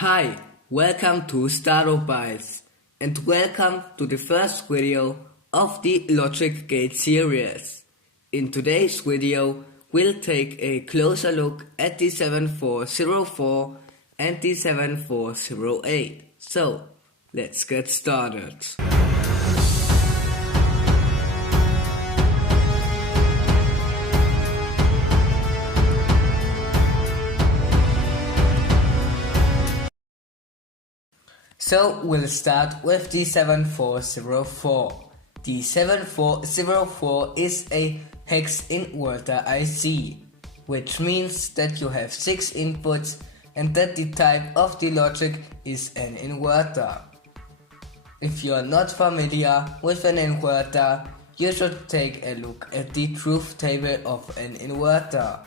Hi, welcome to Startobytes and welcome to the first video of the Logic Gate series. In today's video, we'll take a closer look at the 7404 and the 7408. So, let's get started. So we'll start with the 7404. The 7404 is a Hex Inverter Ic, which means that you have 6 inputs and that the type of the logic is an inverter. If you are not familiar with an inverter, you should take a look at the truth table of an inverter.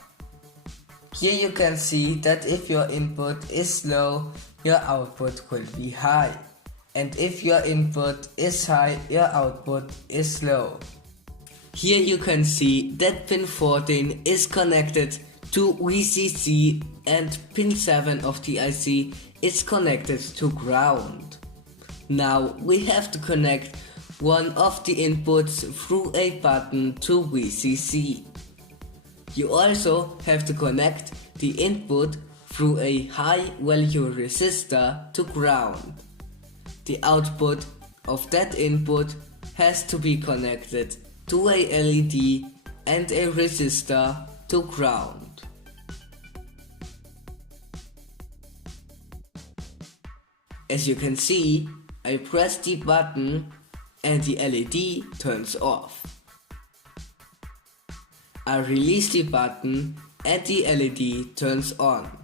Here you can see that if your input is low, your output will be high, and if your input is high, your output is low. Here you can see that pin 14 is connected to VCC and pin 7 of the IC is connected to ground. Now we have to connect one of the inputs through a button to VCC. You also have to connect the input through a high value resistor to ground. The output of that input has to be connected to a LED and a resistor to ground. As you can see, I press the button and the LED turns off. I release the button and the LED turns on.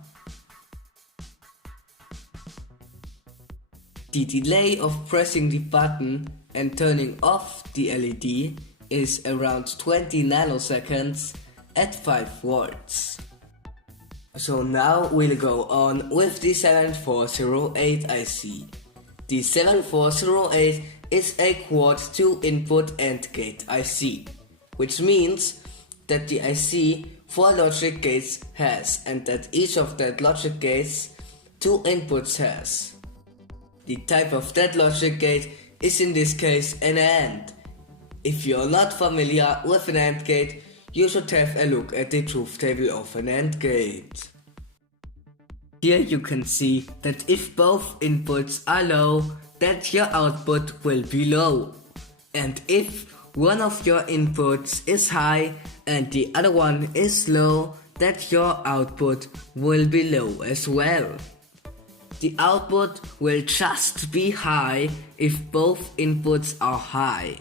The delay of pressing the button and turning off the LED is around 20 nanoseconds at 5 volts. So now we'll go on with the 7408 IC. The 7408 is a quad 2 input AND gate IC, which means that the IC 4 logic gates has and that each of that logic gates 2 inputs has. The type of that logic gate is in this case an AND. If you are not familiar with an AND gate, you should have a look at the truth table of an AND gate. Here you can see that if both inputs are low, that your output will be low. And if one of your inputs is high and the other one is low, that your output will be low as well. The output will just be high if both inputs are high.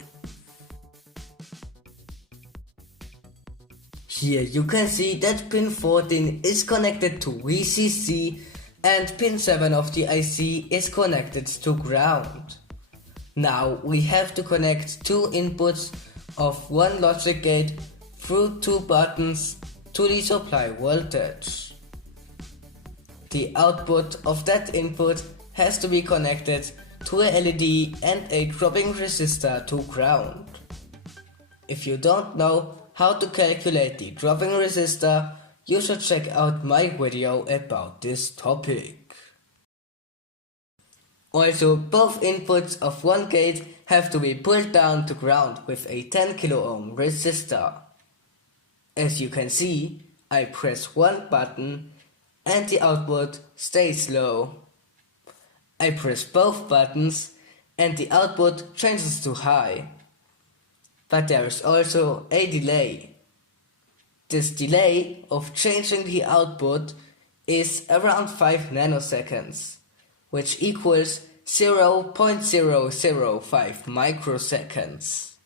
Here you can see that pin 14 is connected to VCC and pin 7 of the IC is connected to ground. Now we have to connect 2 inputs of one logic gate through 2 buttons to the supply voltage. The output of that input has to be connected to a LED and a dropping resistor to ground. If you don't know how to calculate the dropping resistor, you should check out my video about this topic. Also, both inputs of one gate have to be pulled down to ground with a 10 kilo ohm resistor. As you can see, I press one button and the output stays low. I press both buttons and the output changes to high. But there is also a delay. This delay of changing the output is around 5 nanoseconds, which equals 0.005 microseconds.